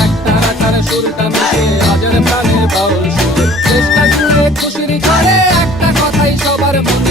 একটা রাখার সুরটা মিশে হাজার প্রাণের বাউল সুরে চেষ্টা জুড়ে খুশির ঝড়ে একটা কথাই সবার মনে